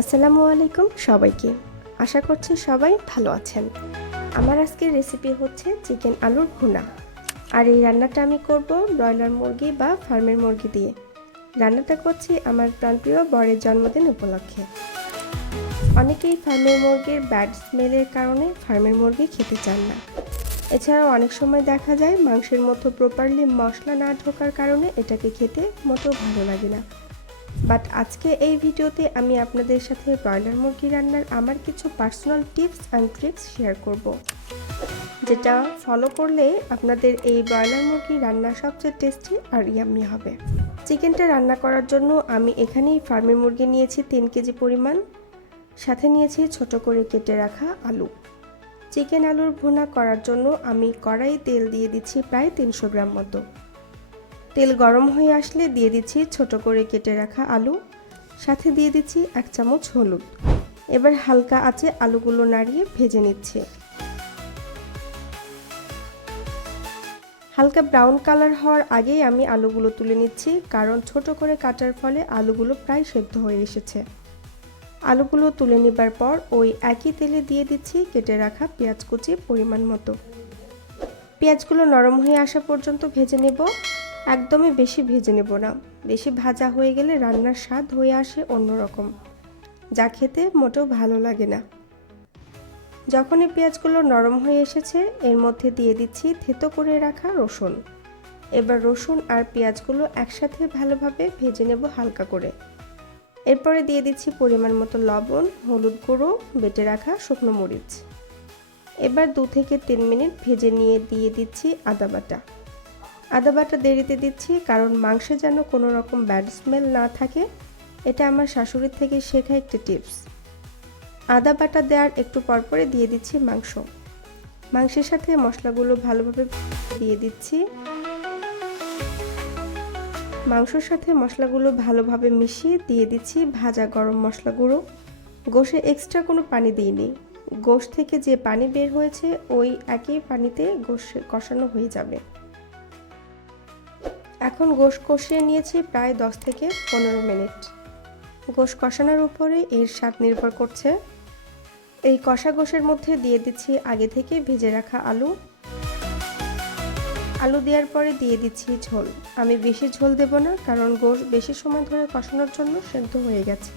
আসসালামু আলাইকুম সবাইকে। আশা করছি সবাই ভালো আছেন। আমার আজকের রেসিপি হচ্ছে চিকেন আলুর ভুনা। আর এই রান্নাটা আমি করব ব্রয়লার মুরগি বা ফার্মের মুরগি দিয়ে। রান্নাটা করছি আমার প্রাণপ্রিয় বরের জন্মদিন উপলক্ষে। অনেকেই ফার্মের মুরগির ব্যাড স্মেলের কারণে ফার্মের মুরগি খেতে চান না। এছাড়াও অনেক সময় দেখা যায় মাংসের মতো প্রপারলি মশলা না ঢোকার কারণে এটাকে খেতে মোটেও ভালো লাগে না। বাট আজকে এই ভিডিওতে আমি আপনাদের সাথে ব্রয়লার মুরগি রান্নার আমার কিছু personal tips and tricks share করব, যেটা ফলো করলে আপনাদের এই ব্রয়লার মুরগি রান্না সবচেয়ে টেস্টি আর ইয়াম্মি হবে। চিকেনটা রান্না করার জন্য আমি এখানেই ফার্মের মুরগি নিয়েছি 3 কেজি পরিমাণ, সাথে নিয়েছি ছোট করে কেটে রাখা আলু। চিকেন আলুর ভুনা করার জন্য আমি কড়াইয়ে তেল দিয়ে দিচ্ছি প্রায় 300 গ্রাম মতো। তেল গরম হয়ে আসলে দিয়ে দিচ্ছি ছোট করে কেটে রাখা আলু, সাথে দিয়ে দিচ্ছি 1 চামচ হলুদ। এবার হালকা আঁচে আলুগুলো নাড়িয়ে ভেজে নিচ্ছি। হালকা ব্রাউন কালার হওয়ার আগেই আমি আলুগুলো তুলে নিচ্ছি, কারণ ছোট করে কাটার ফলে আলুগুলো প্রায় সেদ্ধ হয়ে এসেছে। আলুগুলো তুলে নেবার পর ওই একই তেলে দিয়ে দিচ্ছি কেটে রাখা পেঁয়াজ কুচি পরিমাণ মতো। পেঁয়াজগুলো নরম হয়ে আসা পর্যন্ত ভেজে নেব। একদমই বেশি ভেজে নেব না, বেশি ভাজা হয়ে গেলে রান্নার স্বাদ হয়ে আসে অন্যরকম, যা খেতে মোটেও ভালো লাগে না। যখনই পেঁয়াজগুলো নরম হয়ে এসেছে এর মধ্যে দিয়ে দিচ্ছি থেতো করে রাখা রসুন। এবার রসুন আর পেঁয়াজগুলো একসাথে ভালোভাবে ভেজে নেব হালকা করে। এরপরে দিয়ে দিচ্ছি পরিমাণ মতো লবণ, হলুদ গুঁড়ো, বেটে রাখা শুকনো মরিচ। এবার 2 থেকে 3 মিনিট ভেজে নিয়ে দিয়ে দিচ্ছি আদা বাটা। আদা বাটা দেরিতে দিচ্ছি কারণ মাংসে যেন কোনো রকম ব্যাড স্মেল না থাকে। এটা আমার শাশুড়ির থেকে শেখা একটি টিপস। আদা বাটা দেওয়ার একটু পরপরে দিয়ে দিচ্ছি মাংস। মাংসের সাথে মশলাগুলো ভালোভাবে দিয়ে দিচ্ছি। মাংসের সাথে মশলাগুলো ভালোভাবে মিশিয়ে দিয়ে দিচ্ছি ভাজা গরম মশলা গুঁড়ো। গোশে এক্সট্রা কোনো পানি দিইনি। গোশ থেকে যে পানি বের হয়েছে ওই একই পানিতে গোশ কষানো হয়ে যাবে। এখন গোশ কষিয়ে নিয়েছি প্রায় 10 থেকে 15 মিনিট। গোশ কষানোর উপরে এর স্বাদ নির্ভর করছে। এই কষা গোশের মধ্যে দিয়ে দিচ্ছি আগে থেকে ভেজে রাখা আলু। আলু দেওয়ার পরে দিয়ে দিচ্ছি ঝোল। আমি বেশি ঝোল দেব না, কারণ গোশ বেশি সময় ধরে কষানোর জন্য সেদ্ধ হয়ে গেছে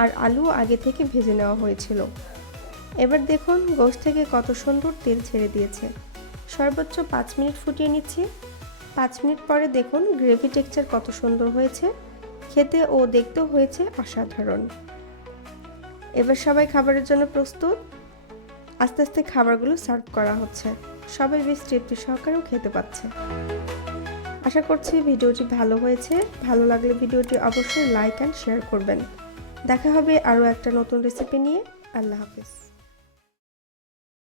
আর আলু আগে থেকে ভেজে নেওয়া হয়েছিল। এবার দেখুন গোশ থেকে কত সুন্দর তেল ছেড়ে দিয়েছে। সর্বোচ্চ 5 মিনিট ফুটিয়ে নিচ্ছি। 5 মিনিট পরে দেখুন গ্রেভি টেক্সচার কত সুন্দর হয়েছে, খেতে ও দেখতেও হয়েছে অসাধারণ। এবার সবাই খাবারের জন্য প্রস্তুত। আস্তে আস্তে খাবারগুলো সার্ভ করা হচ্ছে। সবাই বেশ তৃপ্তি সহকারেও খেতে পাচ্ছে। আশা করছি ভিডিওটি ভালো হয়েছে। ভালো লাগলে ভিডিওটি অবশ্যই লাইক অ্যান্ড শেয়ার করবেন। দেখা হবে আরও একটা নতুন রেসিপি নিয়ে। আল্লাহ হাফেজ।